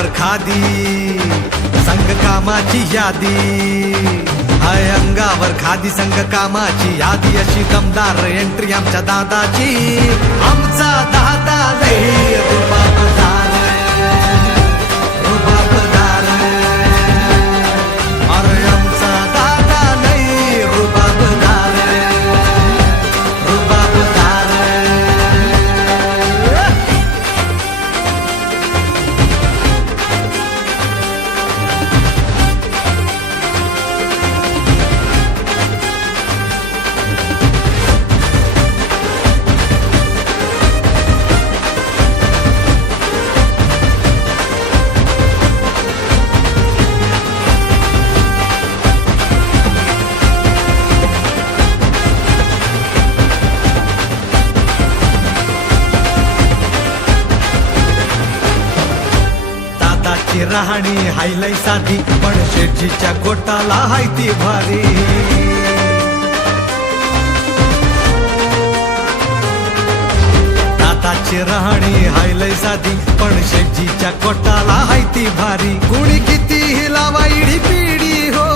अंगावर खादी संग कामाची यादी, हाय अंगावर खादी संग कामाची यादी, अशी दमदार एंट्री आमच्या दादाची. आमचा दादा लय रुबाबदार, रुबाबदार, अरे आमचा दादा लय रुबाबदार, रुबाबदार. दादाची राहणी हायलय साधी, पण शेठजीच्या गोटाला हाय ती भारी. दादाची राहणी हायलय साधी, पण शेठजीच्या गोटाला हाय ती भारी. कुणी किती हिलावा इडी पिडी हो,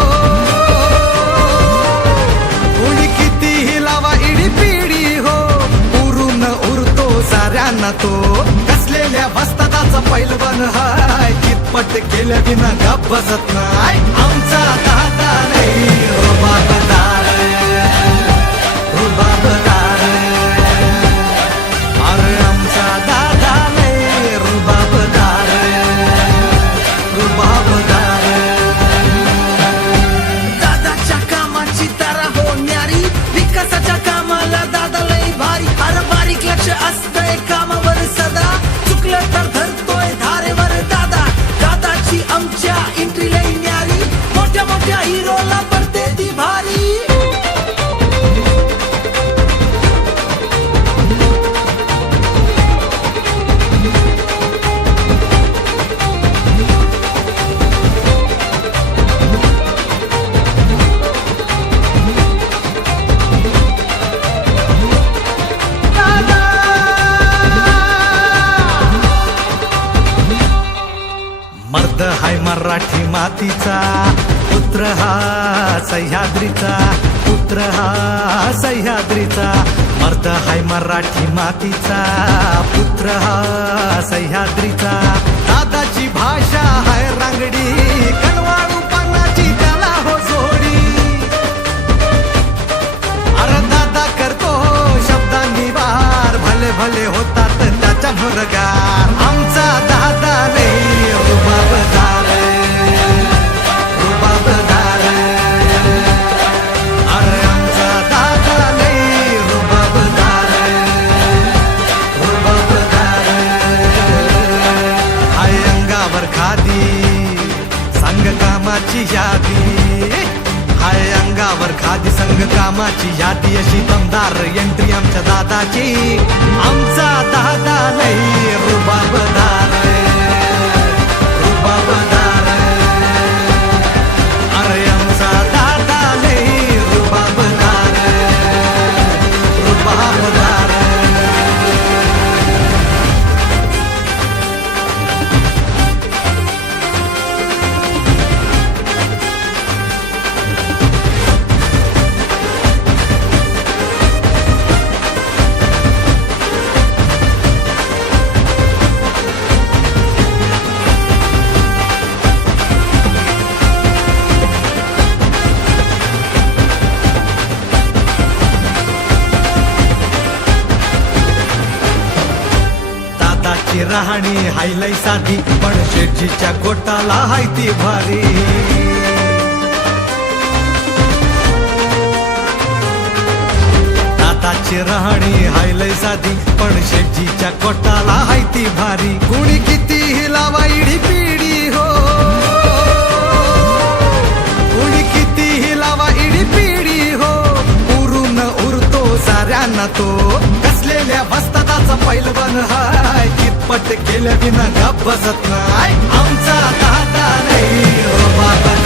कुणी किती हिलावा इडी पिडी हो, उरून उरतो साऱ्यांना तो. कसलेल्या वस्तादाचा पैलवान हाय, कितपट केल्या विना गप बसत नाय. आमचा दादा नाही रुबाबदार, रुबाबदार, अरे आमचा दादा नाही रुबाबदार, रुबाबदार. दादाच्या कामाची तारा हो न्यारी, विकासाच्या कामाला दादा लय भारी. हर बारीक लक्ष असतंय कामावर सदा, चुकलं तर धरतोय धारेवर दादा. दादाची आमच्या एंट्री लय न्यारी, मोठ्या मोठ्या हिरोला पडते ती भारी. मर्द हाय मराठी मातीचा, पुत्र हा सह्याद्रीचा, पुत्र हा सह्याद्रीचा. मर्द हाय मराठी मातीचा, पुत्र हा सह्याद्रीचा. दादाची भाषा हाय रांगडी, कनवाळू पानाची त्याला हो जोडी. अरे दादा करतो शब्दांनी वार, भले भले होतात त्याच्या मुरगार. आमचा दादा लय रुबाबदार, रुबाबदार, अरे आमचा दादा लय रुबाबदार, रुबाबदार. हाय अंगावर खादी संग कामाची यादी, हाय अंगावर खादी संग कामाची यादी, अशी दमदार एंट्री आमच्या दादाची. आमचा दादा लय रुबाबदार, रुबाबदार, अरे आमचा दादा लय रुबाबदार, रुबाबदार. दादाची राहणी हायलय साधी, पण शेठजीच्या गोटाला हाय ती भारी. दादाची राहणी हायलय साधी, पण शेठजीच्या गोटाला हाय ती भारी. कुणी किती हिलावा इडी पिडी हो, कुणी किती हिलावा इडी पिडी हो, उरून उरतो साऱ्यांना तो. कसलेल्या वस्तादाचा पैलवान हाय, कितपट केल्या विना गप बसत नाय. आमचा दादा नाही रुबाबदार.